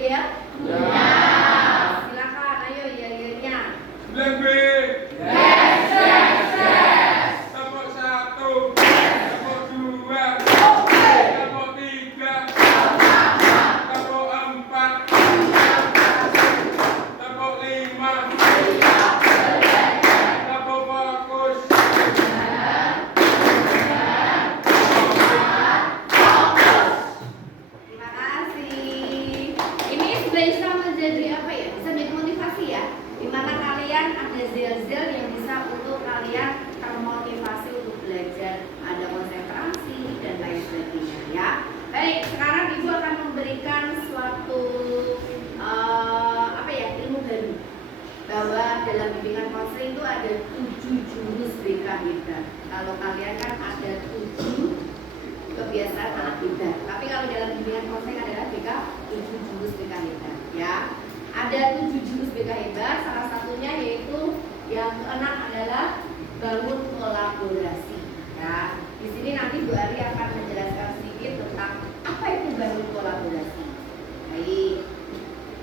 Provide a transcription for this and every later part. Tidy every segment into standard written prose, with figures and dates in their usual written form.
yel? Ya. Silakan, ayo yel-yelnya. 9B. Yes, yes, yes. Tepuk 1. Tepuk 2. Tepuk 3. Tepuk 4. Tepuk 5. Tepuk fokus. Terima kasih. Ini sudah bisa menjadi apa ya? Bisa menjadi motivasi ya. Dimana kalian ada zel-zel yang bisa untuk kalian termotivasi untuk belajar, ada konsentrasi dan lain sebagainya ya. Baik, sekarang Ibu akan memberikan suatu apa ya, ilmu baru, bahwa dalam bimbingan konseling itu ada 7 jurus BKHD. Kalau kalian kan ada 7 kebiasaan anak beda, tapi kalau dalam bimbingan konseling adalah 7 jurus BKHD ya. Ada 7 jurus BKHD, salah satunya yaitu yang keenam adalah bangun kolaborasi ya. Di sini nanti Bu Ari akan menjelaskan sedikit tentang apa itu bangun kolaborasi. Baik,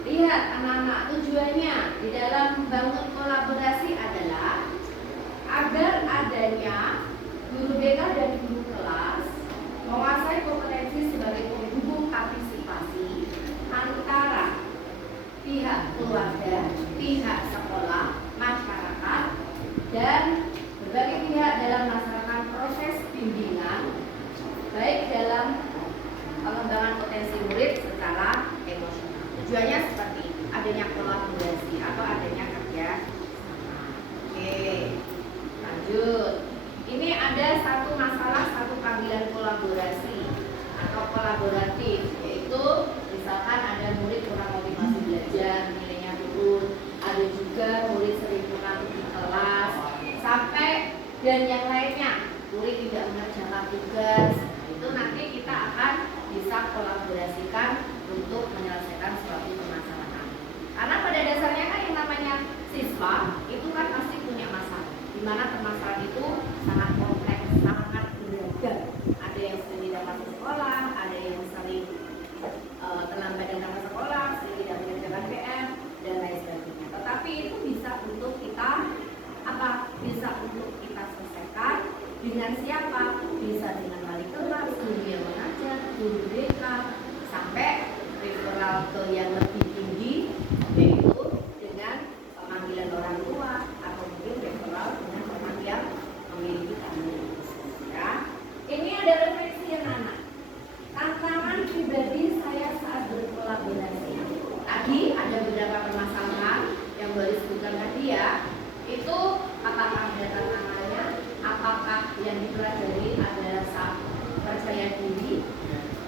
lihat anak-anak, tujuannya di dalam bangun kolaborasi adalah agar adanya guru BK dan guru kelas menguasai kompetensi sebagai penghubung partisipasi antara pihak keluarga, pihak sekolah, masyarakat, dan berbagai pihak dalam melaksanakan proses bimbingan, baik dalam pengembangan potensi murid secara emosional. Tujuannya seperti itu, adanya kolaborasi atau adanya kerja sama. Oke, lanjut. Ini ada satu masalah, satu panggilan kolaborasi atau kolaboratif, yaitu misalkan ada murid kurang motivasi belajar, nilainya turun, ada juga murid sering kurang di kelas, sampai dan yang lainnya, murid tidak mengerjakan tugas. Itu nanti kita akan bisa kolaborasikan untuk menyelesaikan suatu permasalahan. Karena pada dasarnya kan yang namanya siswa itu kan pasti punya masalah, di mana permasalahan itu sangat kompleks, sangat beragam. Ada yang sering tidak masuk sekolah, ada yang sering terlambat datang ke sekolah, sering tidak mengerjakan PR dan lain sebagainya. Tetapi itu bisa untuk kita bisa untuk kita selesaikan dengan siapa? Bisa dengan wali kelas, guru yang mengajar, guru BK, sampai referral ke yang lebih tinggi, yaitu dengan pemanggilan orang tua atau mungkin referral dengan orang yang memiliki tanggung ya. Ini ada refleksi yang anak. Tantangan pribadi saya saat berkolaborasi. Tadi ada beberapa permasalahan yang boleh disebutkan tadi ya. Itu apakah ada tantangannya, apakah yang dipelajari adalah percaya diri,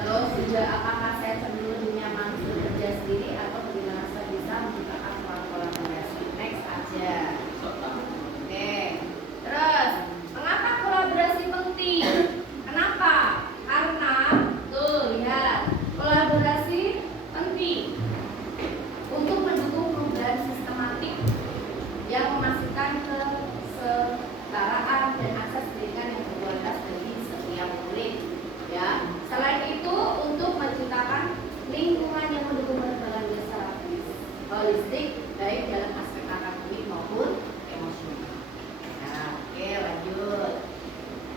terus juga apakah saya cenderung nyaman bekerja sendiri atau bagaimana saya bisa menciptakan ruang kolaborasi. Next aja. Oke. Terus mengapa kolaborasi penting? Kenapa? Karena tuh lihat, kolaborasi penting untuk mendukung perubahan sistematik yang memastikan kesetaraan dan akses pendidikan yang berkualitas bagi setiap murid. Ya, selain itu untuk menciptakan lingkungan yang mendukung perkembangan secara holistik, baik dalam aspek akademik maupun emosional. Nah, oke lanjut.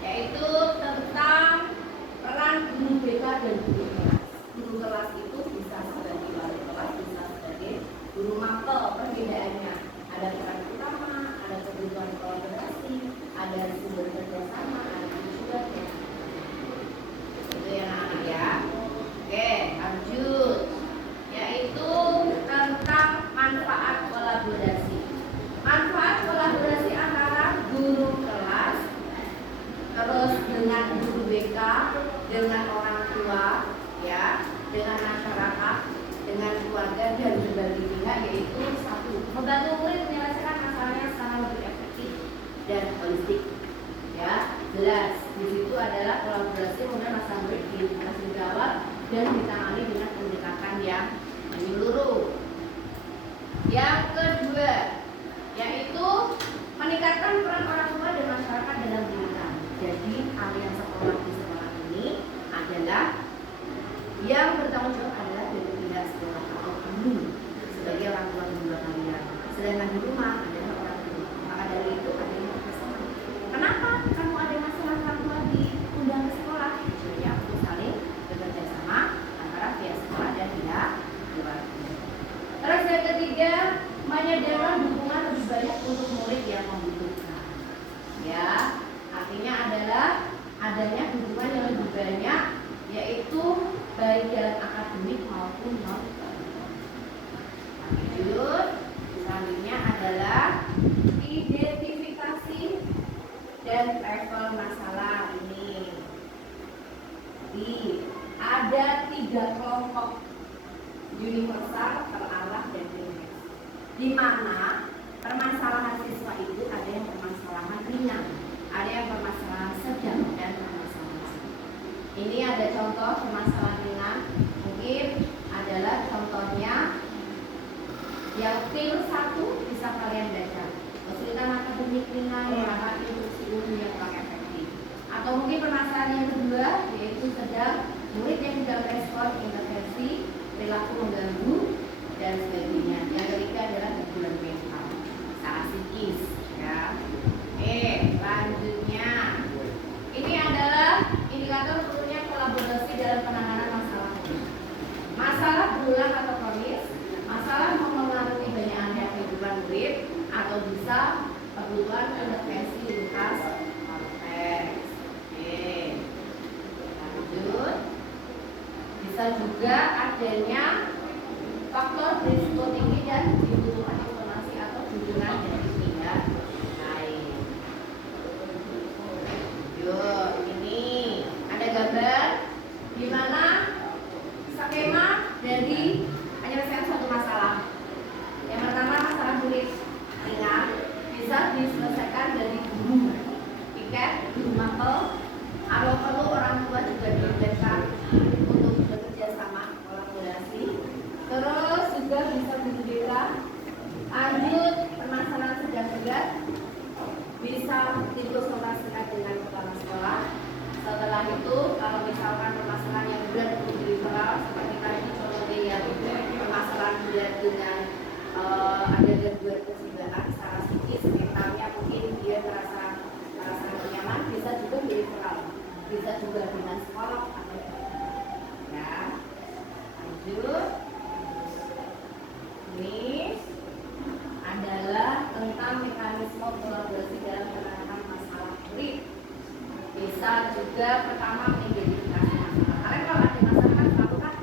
Yaitu tentang peran guru BK dan guru kelas. Guru kelas itu bisa sebagai wali kelas, bisa sebagai guru mapel. Perbedaannya ada peran utama, ada kebutuhan kolaborasi, ada sumber kerjasama, ada juga itu yang anak ya. Oke, lanjut. Yaitu tentang manfaat kolaborasi. Manfaat kolaborasi antara guru kelas, terus dengan guru BK, dengan orang tua, ya, dengan masyarakat, dengan keluarga dan berbagai pihak, yaitu satu, membantu murid menyelesaikan masalahnya secara lebih efektif dan holistik. Ya, jelas. Di situ adalah kolaborasi kemudian masa murid dikasih jawab dan ditangani dengan pendekatan yang menyeluruh. Yang kedua, yaitu meningkatkan peran orang tua dan masyarakat dalam pendidikan. Jadi, alian sekolah di sekolah ini adalah yang bertanggung jawab adalah dari pihak sekolah atau 3 kelompok universal, terarah, dan ringan. Di mana permasalahan siswa itu ada yang permasalahan ringan, ada yang permasalahan sedang, dan permasalahan sedang. Ini ada contoh permasalahan ringan. Mungkin adalah contohnya yang tim 1 bisa kalian baca. Kesulitan akademik ringan, menggunakan instruksi umum yang kurang efektif. Atau mungkin permasalahan yang kedua yaitu sedang, murid yang tidak merespon intervensi, perilaku mengganggu, dan sebagainya. Yang ketiga adalah gangguan mental, salah psikis, ya. Selanjutnya ini adalah indikator perlunya kolaborasi dalam penanganan masalah. Masalah berulang atau kronis, masalah mempengaruhi banyak area kehidupan murid, atau bisa kebutuhan intervensi lintas konteks. Lanjut, bisa juga adanya faktor risiko tinggi dan dibutuhkan informasi atau dukungan dari pihak lain. Yuk, ini ada gambar di mana skema dari penyelesaian suatu masalah. Yang pertama, masalah murid ringan bisa diselesaikan dari guru, tiket, guru mapel. Kalau perlu orang tua juga dilibatkan untuk bekerja sama, kolaborasi. Terus juga bisa berbeda. Lanjut, permasalahan sedang berat bisa dikonsultasikan dengan kepala sekolah. Setelah itu, kalau misalkan permasalahan yang berat untuk referral, seperti tadi contohnya yang permasalahan berat dengan ada gangguan kejiwaan, secara psikis, mentalnya mungkin dia merasa nyaman, bisa juga referral, bisa juga dengan sekolah atau ya. Lanjut, ini adalah tentang mekanisme kolaborasi dalam penanganan masalah murid. Bisa juga pertama mengidentifikasi masalah. Kalian kalau ada masalah kan selalu kan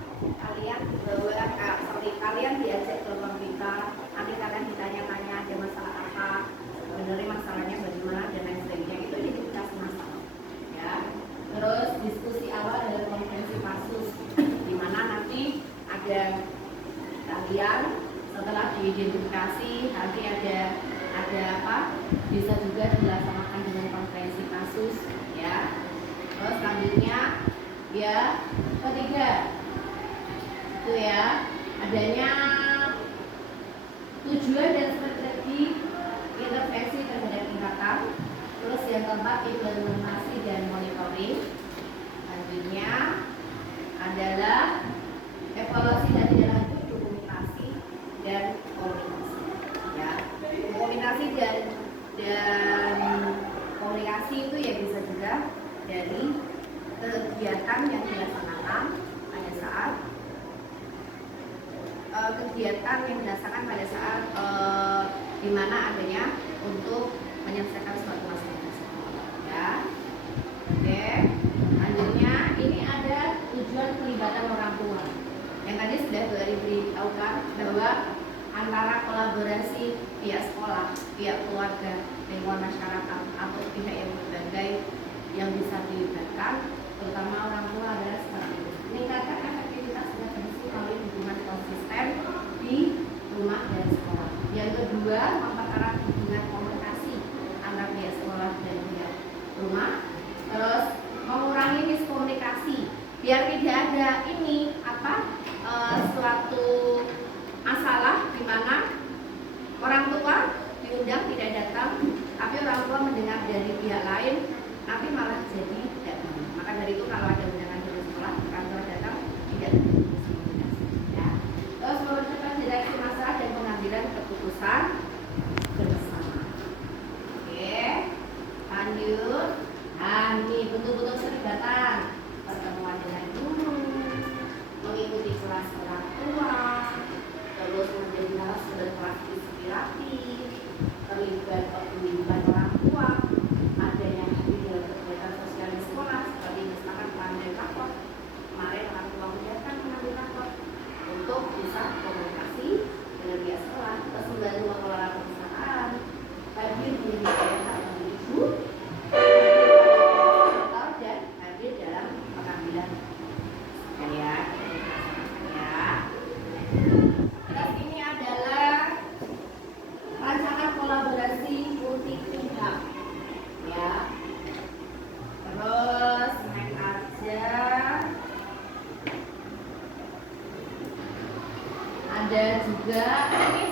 kalian diajak ke ruang kita, nanti kalian ditanya-tanya ada masalah apa, sebenarnya masalahnya bagaimana dan lain sebagainya. Itu identifikasi masalah, ya. Terus diskusi awal dalam konferensi kasus, di mana nanti ada kalian setelah diidentifikasi nanti ada apa, bisa juga dilaksanakan dengan konferensi kasus, ya. Terus selanjutnya ya ketiga itu ya adanya tujuan dan strategi intervensi terhadap tingkatan. Terus yang keempat implementasi dan monitoring. Selanjutnya adalah evaluasi dan tindak lanjut, dokumentasi dan komunikasi, ya. Komunikasi dan komunikasi itu ya bisa juga dari kegiatan yang dilaksanakan pada saat di mana adanya untuk menyelesaikan suatu masalah tersebut, ya. Oke, selanjutnya ini ada tujuan pelibatan orang tua. Yang tadi sudah diberitahukan bahwa antara kolaborasi pihak sekolah, pihak keluarga, lingkungan masyarakat atau pihak yang berbagai yang bisa dilibatkan, terutama orang tua adalah seperti itu. Meningkatkan efektivitas intervensi melalui hubungan konsisten di rumah dan sekolah. Yang kedua, mempererat hubungan komunikasi antara pihak sekolah dan pihak rumah. Terus mengurangi miskomunikasi biar tidak ada suatu masalah di mana orang tua diundang tidak datang, tapi orang tua mendengar dari pihak lain, tapi malah jadi datang. Maka dari itu kalau ada undangan dari sekolah, orang tua datang tidak berkomunikasi, ya. Terus mempercepat deteksi masalah dan pengambilan keputusan bersama. Oke, lanjut. Nah, ini bentuk-bentuk keterlibatan: pertemuan dengan guru, mengikuti kelas orang tua, terus menjadi narasumber kelas inspiratif, terlibat kehidupan orang tua, adanya hadir dalam kegiatan sosial di sekolah seperti misalkan pengambil rapor. Kemarin orang tua menyiapkan pengambil rapor untuk bisa komunikasi dengan pihak sekolah, terus membantu mengelola perusahaan, hadir menjadi ayah atau ibu, dan hadir dalam pengambilan. Ya. ada juga ini